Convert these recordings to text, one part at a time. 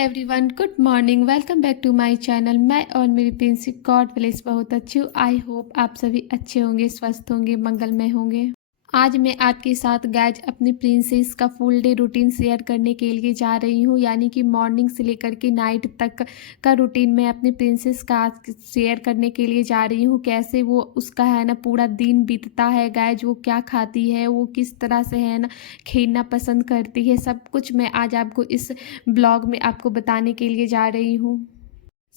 Everyone, good morning. Welcome back to my channel. मैं और मेरी प्रिंसी गॉड ब्लेस बहुत अच्छी हूँ। आई होप आप सभी अच्छे होंगे, स्वस्थ होंगे, मंगलमय होंगे। आज मैं आपके साथ गाइज अपनी प्रिंसेस का फुल डे रूटीन शेयर करने के लिए जा रही हूँ, यानी कि मॉर्निंग से लेकर के नाइट तक का रूटीन मैं अपनी प्रिंसेस का आज शेयर करने के लिए जा रही हूँ। कैसे वो उसका है ना पूरा दिन बीतता है गाइज, वो क्या खाती है, वो किस तरह से है ना खेलना पसंद करती है, सब कुछ मैं आज आपको इस ब्लॉग में आपको बताने के लिए जा रही हूँ।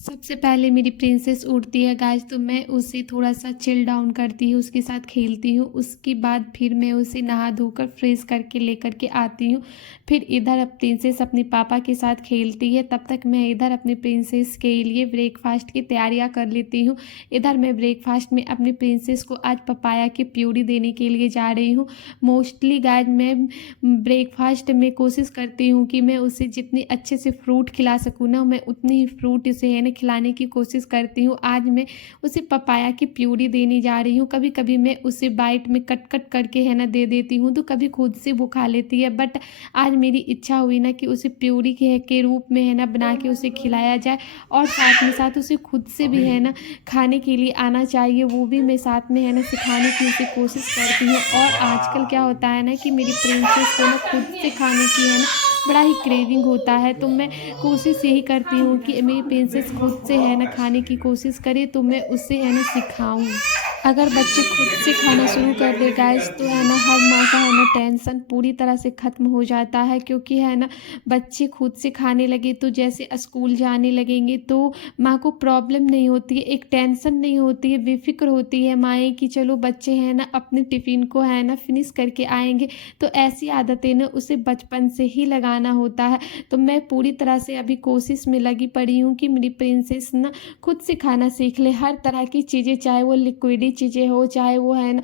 सबसे पहले मेरी प्रिंसेस उठती है गाइज, तो मैं उसे थोड़ा सा चिल डाउन करती हूँ, उसके साथ खेलती हूँ। उसके बाद फिर मैं उसे नहा धोकर फ्रेश करके लेकर के आती हूँ। फिर इधर प्रिंसेस अपने पापा के साथ खेलती है, तब तक मैं इधर अपनी प्रिंसेस के लिए ब्रेकफास्ट की तैयारियाँ कर लेती हूँ। इधर मैं ब्रेकफास्ट में अपनी प्रिंसेस को आज पपाया की प्यूरी देने के लिए जा रही हूँ। मोस्टली गाइज मैं ब्रेकफास्ट में कोशिश करती हूँ कि मैं उसे जितनी अच्छे से फ्रूट खिला सकूँ ना, मैं उतनी ही फ्रूट उसे है ना खिलाने की कोशिश करती हूँ। आज मैं उसे पपाया की प्यूरी देने जा रही हूँ। कभी कभी मैं उसे बाइट में कट कट करके है ना दे देती हूँ, तो कभी खुद से वो खा लेती है। बट आज मेरी इच्छा हुई ना कि उसे प्यूरी के रूप में है ना बना के उसे खिलाया जाए, और साथ में साथ उसे खुद से भी है ना खाने के लिए आना चाहिए, वो भी मैं साथ में है ना सिखाने की उसे कोशिश करती हूँ। और आजकल क्या होता है ना कि मेरी प्रिंसेस को ना खुद से खाने की है ना बड़ा ही क्रेविंग होता है, तो मैं कोशिश यही करती हूँ कि मेरी प्रिंसेस खुद से है ना खाने की कोशिश करे, तो मैं उससे है ना सिखाऊं। अगर बच्चे खुद से खाना शुरू कर दे गाइस, तो है ना हर माँ का है ना टेंशन पूरी तरह से ख़त्म हो जाता है। क्योंकि है ना बच्चे खुद से खाने लगे तो जैसे स्कूल जाने लगेंगे तो माँ को प्रॉब्लम नहीं होती है, एक टेंशन नहीं होती है, बेफिक्र होती है माएँ कि चलो बच्चे हैं ना अपने टिफ़िन को है ना फिनिश करके आएंगे। तो ऐसी आदतें ना उसे बचपन से ही लगाना होता है। तो मैं पूरी तरह से अभी कोशिश में लगी पड़ी हूँ कि मेरी प्रिंसेस ना खुद से खाना सीख ले, हर तरह की चीज़ें, चाहे वो लिक्विडी चीज़ें हो, चाहे वो है ना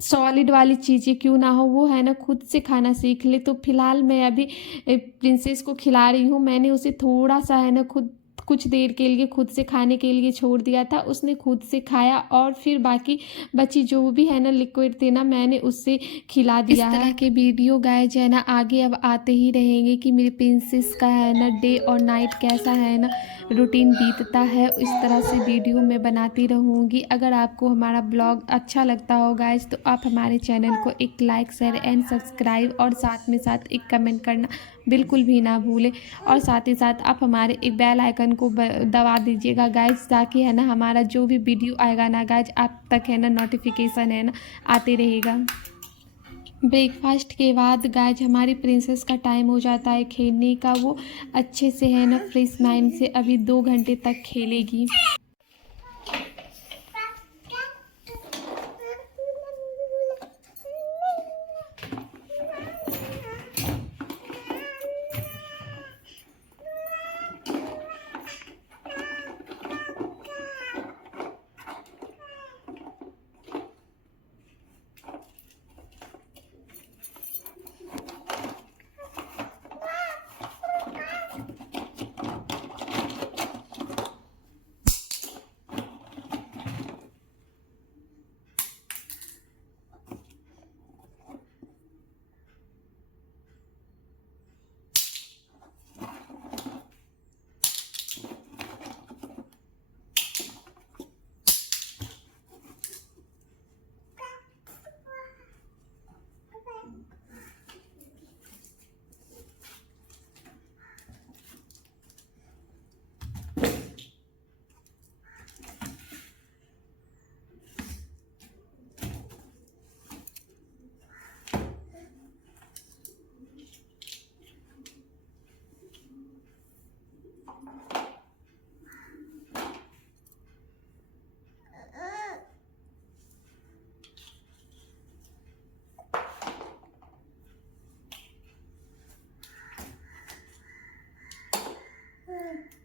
सॉलिड वाली चीज़ें क्यों ना हो, वो है ना खुद से खाना सीख ले। तो फिलहाल मैं अभी प्रिंसेस को खिला रही हूँ। मैंने उसे थोड़ा सा है ना खुद कुछ देर के लिए खुद से खाने के लिए छोड़ दिया था, उसने खुद से खाया, और फिर बाकी बची जो भी है ना लिक्विड थे ना मैंने उससे खिला दिया है। इस तरह के वीडियो गाइज है ना आगे अब आते ही रहेंगे कि मेरी प्रिंसेस का है ना डे और नाइट कैसा है ना रूटीन बीतता है। इस तरह से वीडियो मैं बनाती रहूँगी। अगर आपको हमारा ब्लॉग अच्छा लगता हो गाइज, तो आप हमारे चैनल को एक लाइक, शेयर एंड सब्सक्राइब, और साथ में साथ एक कमेंट करना बिल्कुल भी ना भूलें। और साथ ही साथ आप हमारे एक बेल आइकन को दबा दीजिएगा गाइज, ताकि है ना हमारा जो भी वीडियो आएगा ना गाइज आप तक है ना नोटिफिकेशन है ना आते रहेगा। ब्रेकफास्ट के बाद गाइज हमारी प्रिंसेस का टाइम हो जाता है खेलने का। वो अच्छे से है ना फ्रेश माइंड से अभी 2 घंटे तक खेलेगी।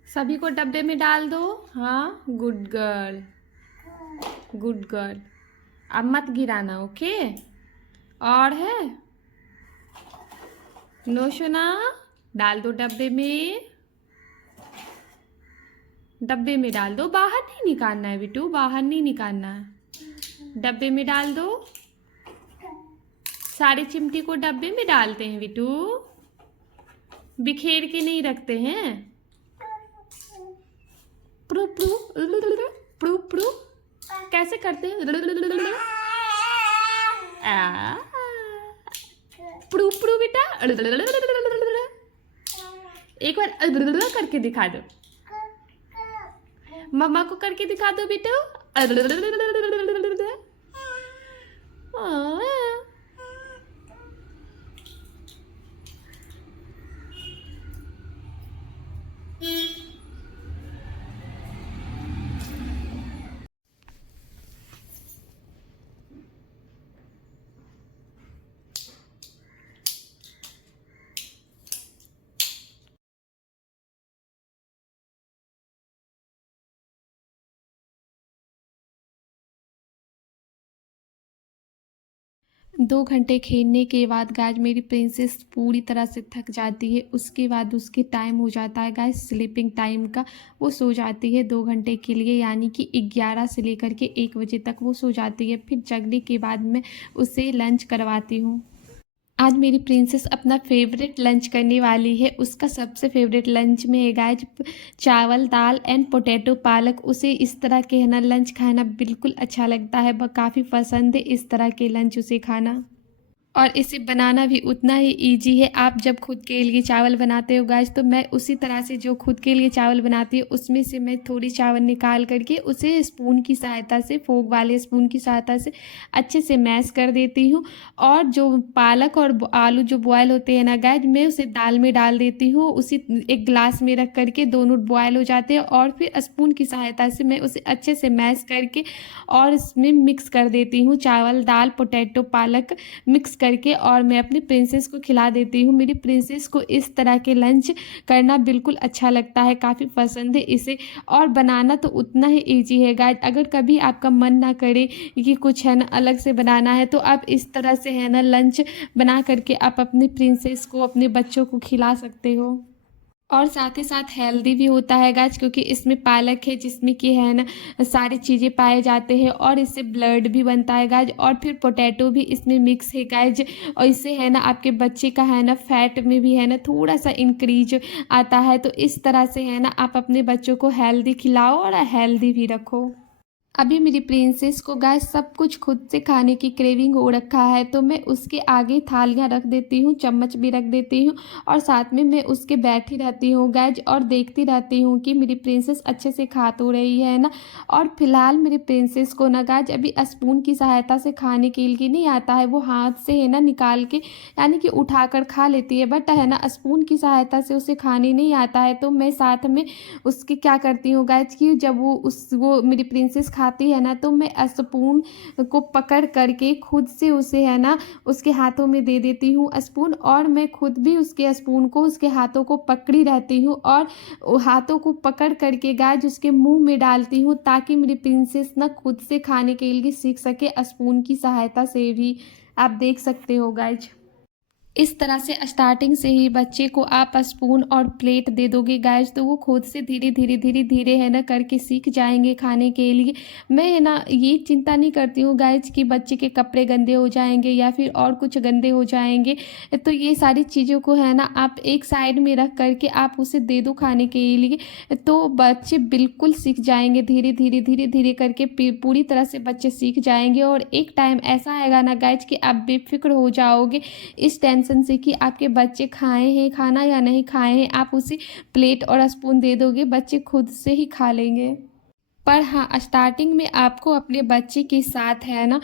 सभी को डब्बे में डाल दो। हाँ, गुड गर्ल, गुड गर्ल। अब मत गिराना, ओके। और है नो सोना, डाल दो डब्बे में, डब्बे में डाल दो, बाहर नहीं निकालना है बिट्टू, बाहर नहीं निकालना है, डब्बे में डाल दो। सारे चिमटी को डब्बे में डालते हैं बिट्टू। बिखेर के नहीं रखते हैं। प्रू प्रू प्रू प्रू कैसे करते हैं? प्रू प्रू बेटा, एक बार करके दिखा दो, मम्मा को करके दिखा दो बेटा। दो घंटे खेलने के बाद गाइज मेरी प्रिंसेस पूरी तरह से थक जाती है। उसके बाद उसके टाइम हो जाता है गाइज स्लीपिंग टाइम का। वो सो जाती है 2 घंटे के लिए, यानी कि 11 से लेकर के 1 बजे तक वो सो जाती है। फिर जगने के बाद मैं उसे लंच करवाती हूँ। आज मेरी प्रिंसेस अपना फेवरेट लंच करने वाली है। उसका सबसे फेवरेट लंच में है गाइज चावल दाल एंड पोटैटो पालक। उसे इस तरह के है ना लंच खाना बिल्कुल अच्छा लगता है, काफ़ी पसंद है इस तरह के लंच उसे खाना। और इसे बनाना भी उतना ही ईजी है। आप जब खुद के लिए चावल बनाते हो गाइस, तो मैं उसी तरह से जो खुद के लिए चावल बनाती हूँ उसमें से मैं थोड़ी चावल निकाल करके उसे स्पून की सहायता से, फोक वाले स्पून की सहायता से अच्छे से मैश कर देती हूँ। और जो पालक और आलू जो बॉयल होते हैं ना गाइस, मैं उसे दाल में डाल देती हूँ। उसी एक ग्लास में रख करके दोनों बॉयल हो जाते हैं और फिर स्पून की सहायता से मैं उसे अच्छे से मैश करके और इसमें मिक्स कर देती हूँ चावल दाल पोटैटो पालक मिक्स करके, और मैं अपनी प्रिंसेस को खिला देती हूँ। मेरी प्रिंसेस को इस तरह के लंच करना बिल्कुल अच्छा लगता है, काफ़ी पसंद है इसे। और बनाना तो उतना ही ईजी है गाइस। अगर कभी आपका मन ना करे कि कुछ है ना अलग से बनाना है, तो आप इस तरह से है ना लंच बना करके आप अपनी प्रिंसेस को, अपने बच्चों को खिला सकते हो। और साथ ही साथ हेल्दी भी होता है गाइज, क्योंकि इसमें पालक है जिसमें कि है ना सारी चीज़ें पाए जाते हैं, और इससे ब्लड भी बनता है गाइज। और फिर पोटैटो भी इसमें मिक्स है गाइज, और इससे है ना आपके बच्चे का है ना फैट में भी है ना थोड़ा सा इंक्रीज आता है। तो इस तरह से है ना आप अपने बच्चों को हेल्दी खिलाओ और हेल्दी भी रखो। अभी मेरी प्रिंसेस को गाइस सब कुछ खुद से खाने की क्रेविंग हो रखा है, तो मैं उसके आगे थालियाँ रख देती हूँ, चम्मच भी रख देती हूँ, और साथ में मैं उसके बैठी रहती हूँ गाइज, और देखती रहती हूँ कि मेरी प्रिंसेस अच्छे से खा तो रही है ना। और फिलहाल मेरी प्रिंसेस को ना गाइज अभी स्पून की सहायता से खाने के लिए नहीं आता है। वो हाथ से है ना निकाल के, यानी कि उठा कर खा लेती है, बट है ना स्पून की सहायता से उसे खाने नहीं आता है। तो मैं साथ में उसके क्या करती हूँ गाइज कि जब वो मेरी प्रिंसेस खाती है ना, तो मैं स्पून को पकड़ करके खुद से उसे है ना उसके हाथों में दे देती हूँ स्पून, और मैं खुद भी उसके स्पून को उसके हाथों को पकड़ी रहती हूँ, और हाथों को पकड़ करके गाइज उसके मुंह में डालती हूँ, ताकि मेरी प्रिंसेस ना खुद से खाने के लिए सीख सके स्पून की सहायता से भी। आप देख सकते हो गाइज, इस तरह से स्टार्टिंग से ही बच्चे को आप स्पून और प्लेट दे दोगे गाइस, तो वो खुद से धीरे धीरे धीरे धीरे है ना करके सीख जाएंगे खाने के लिए। मैं है ना ये चिंता नहीं करती हूँ गाइस कि बच्चे के कपड़े गंदे हो जाएंगे या फिर और कुछ गंदे हो जाएंगे। तो ये सारी चीज़ों को है ना आप एक साइड में रख करके आप उसे दे दो खाने के लिए, तो बच्चे बिल्कुल सीख जाएंगे धीरे धीरे धीरे धीरे करके। पूरी तरह से बच्चे सीख जाएंगे, और एक टाइम ऐसा आएगा ना गाइस कि आप बेफिक्र हो जाओगे इस टेंशन से कि आपके बच्चे खाए हैं खाना या नहीं खाए हैं। आप उसे प्लेट और स्पून दे दोगे, बच्चे खुद से ही खा लेंगे। पर हाँ, स्टार्टिंग में आपको अपने बच्चे के साथ है ना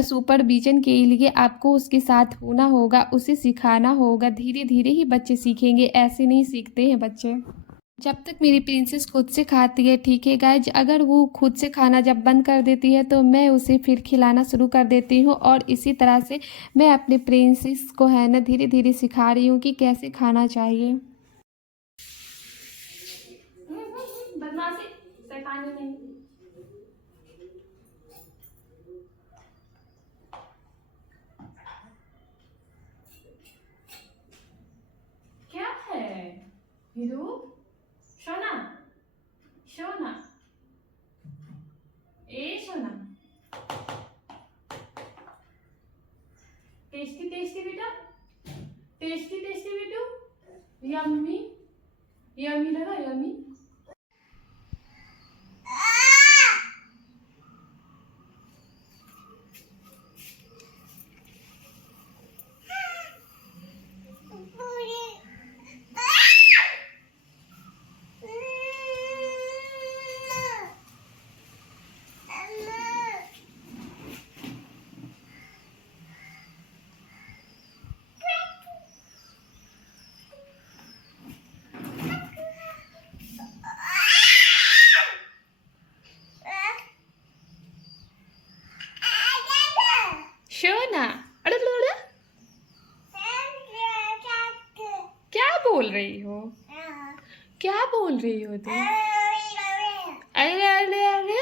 सुपरविजन के लिए आपको उसके साथ होना होगा, उसे सिखाना होगा। धीरे धीरे ही बच्चे सीखेंगे, ऐसे नहीं सीखते हैं बच्चे। जब तक मेरी प्रिंसेस खुद से खाती है, ठीक है गाइज, अगर वो खुद से खाना जब बंद कर देती है, तो मैं उसे फिर खिलाना शुरू कर देती हूँ। और इसी तरह से मैं अपने प्रिंसेस को है ना धीरे धीरे सिखा रही हूँ कि कैसे खाना चाहिए। बदमाशी, शैतानी नहीं। क्या है हीरो? सोना, सोना, ए सोना, टेस्टी टेस्टी बेटा, टेस्टी टेस्टी बेटू, यम्मी यम्मी लगा यम्मी। शोना अरे अरे क्या बोल रही हो? क्या बोल रही हो तुम? अरे अरे अरे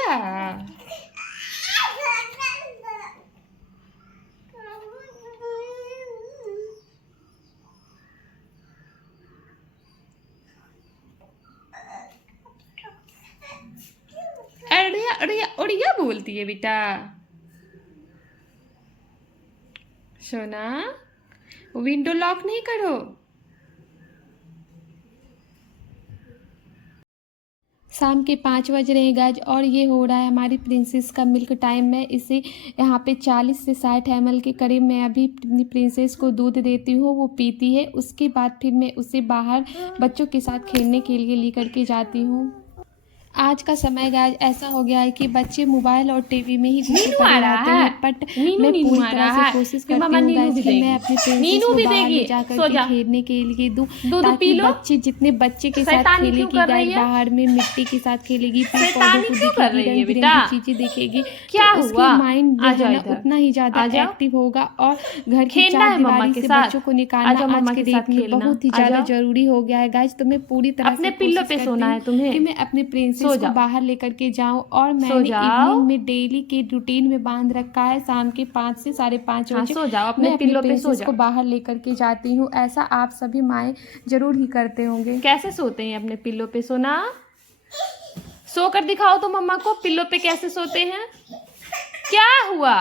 अरे अरे उड़िया बोलती है बेटा। सोना विंडो लॉक नहीं करो। शाम के 5 बज रहे हैं गाइज और ये हो रहा है हमारी प्रिंसेस का मिल्क टाइम। मैं इसे यहाँ पे 40 से 60 ml के करीब मैं अभी अपनी प्रिंसेस को दूध देती हूँ, वो पीती है। उसके बाद फिर मैं उसे बाहर बच्चों के साथ खेलने के लिए लेकर के जाती हूँ। आज का समय गाइज ऐसा हो गया है कि बच्चे मोबाइल और टीवी में ही घुसे पड़े रहते हैं, बट मैं पूरी तरह से कोशिश करती हूँ गाइज कि मैं अपनी प्रिंसेस को बाहर ले जाकर के खेलने के लिए दूँ, ताकि बच्चे जितने बच्चे के साथ खेलेगी गाइज, बाहर में मिट्टी के साथ खेलेगी, पेड़ पौधों को देखेगी, रंग बिरंगी चीजें देखेगी, तो उसका माइंड जो है ना उतना ही ज्यादा एक्टिव होगा। और घर की चारदीवारी से बच्चों को निकालना आज के डेट में बहुत ही ज्यादा जरूरी हो गया है गाइज। तो मैं पूरी तरह से कोशिश करती हूँ कि मैं अपने प्रिंसेस को बाहर लेकर के जाऊं। और मैंने इवनिंग में डेली के रूटीन में बांध रखा है, शाम के 5 से 5:30 बजे सो जाओ, अपने पिल्लो पे सो जाओ, को बाहर लेकर के जाती हूँ। ऐसा आप सभी माएँ जरूर ही करते होंगे। कैसे सोते हैं अपने पिल्लो पे? सोना सो कर दिखाओ तो मम्मा को, पिल्लो पे कैसे सोते हैं। क्या हुआ?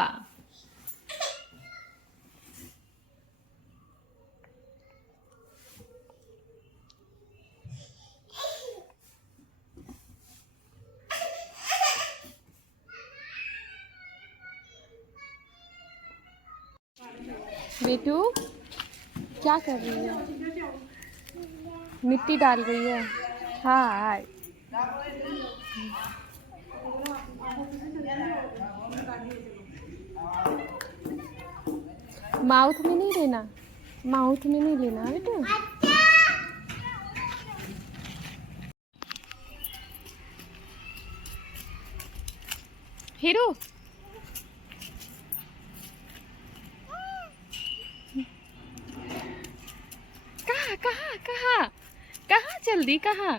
बेटू क्या कर रही है? मिट्टी डाल रही है। हाँ माउथ में नहीं लेना, माउथ में नहीं लेना बेटू। हीरो कहाँ कहाँ कहाँ जल्दी कहाँ?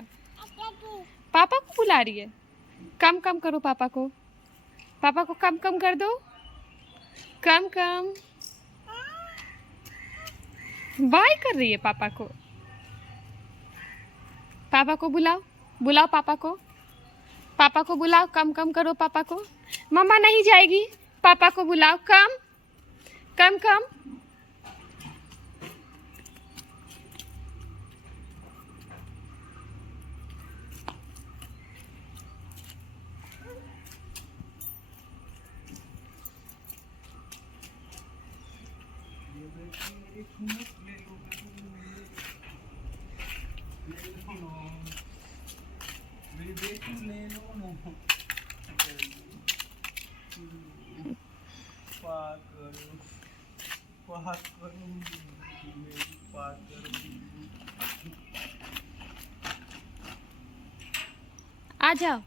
पापा को बुला रही है। कम कम करो पापा को, पापा को कम कम कर दो, कम कम। बाय कर रही है पापा को। पापा को बुलाओ, बुलाओ पापा को, पापा को बुलाओ, कम कम करो पापा को। मम्मा नहीं जाएगी, पापा को बुलाओ, कम कम कम। आ जाओ।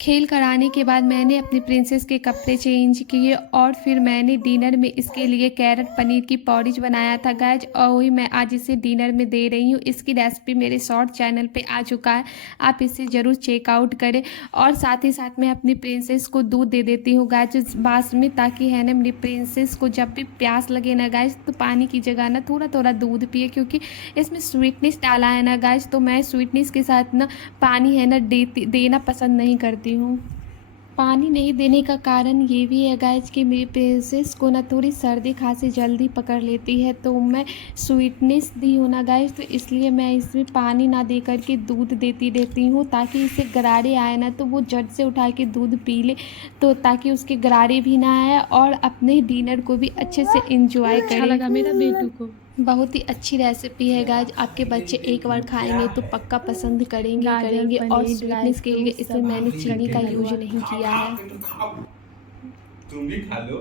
खेल कर आने के बाद मैंने अपनी प्रिंसेस के कपड़े चेंज किए और फिर मैंने डिनर में इसके लिए कैरट पनीर की पॉरिज बनाया था गाइज, और वही मैं आज इसे डिनर में दे रही हूँ। इसकी रेसिपी मेरे शॉर्ट चैनल पे आ चुका है, आप इसे ज़रूर चेकआउट करें। और साथ ही साथ मैं अपनी प्रिंसेस को दूध दे देती हूँ गाइज बास में, ताकि है ना मेरी प्रिंसेस को जब भी प्यास लगे ना गाइज तो पानी की जगह ना थोड़ा थोड़ा दूध पिए, क्योंकि इसमें स्वीटनेस डाला है ना गाइज, तो मैं स्वीटनेस के साथ ना पानी है ना देना पसंद नहीं करती हूँ। पानी नहीं देने का कारण ये भी है गाइज कि मेरी प्रिंसेस को ना थोड़ी सर्दी खांसी जल्दी पकड़ लेती है, तो मैं स्वीटनेस दी हूँ ना गाइज, तो इसलिए मैं इसमें पानी ना दे करके दूध देती रहती हूँ, ताकि इसे गरारे आए ना तो वो झट से उठा के दूध पी ले, तो ताकि उसके गरारे भी ना आए और अपने डिनर को भी अच्छे से इंजॉय करे। लगा मेरा बेटू को। बहुत ही अच्छी रेसिपी है गाइज, आपके बच्चे एक बार खाएंगे तो पक्का पसंद करेंगे और स्वीटनेस के लिए इसमें मैंने चीनी का यूज नहीं किया है। तुम भी खा लो।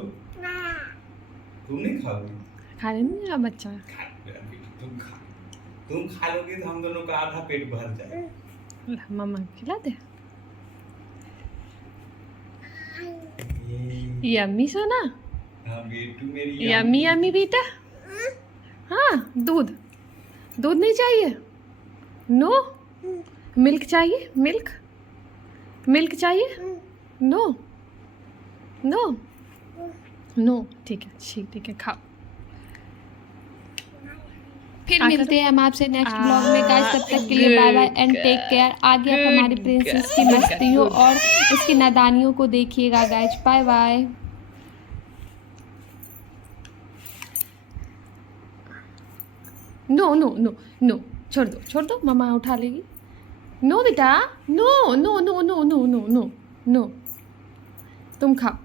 तुम नहीं खाओगी? खा लेंगे मेरा बच्चा। तुम खा लोगे तो हम दोनों का आधा पेट भर जाए। मम्मा खिला दे। यम्मी सोना। हाँ बेटू मेरी यम्मी यम्मी बेटा। हाँ दूध नहीं चाहिए? नो मिल्क चाहिए? मिल्क चाहिए? नो नो नो ठीक है खाओ। फिर मिलते हैं हम आपसे नेक्स्ट ब्लॉग में गाइस, तब तक के लिए bye bye and take care. आगे आप हमारी प्रिंसेस की मस्तियों और इसकी नादानियों को देखिएगा guys. Bye bye. No no no no छोड़ दो मम्मा उठा लेगी। नो बेटा no no no no no no no no तुम खाओ।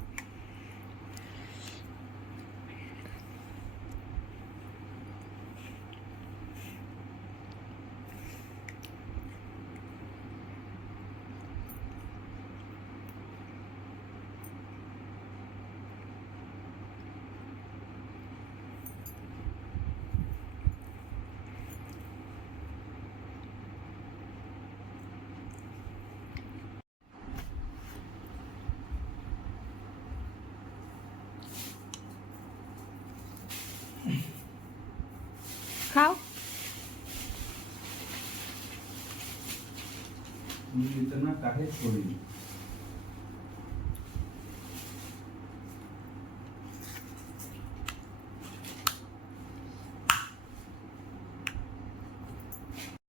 खाओ। इतना काहे छोड़ी?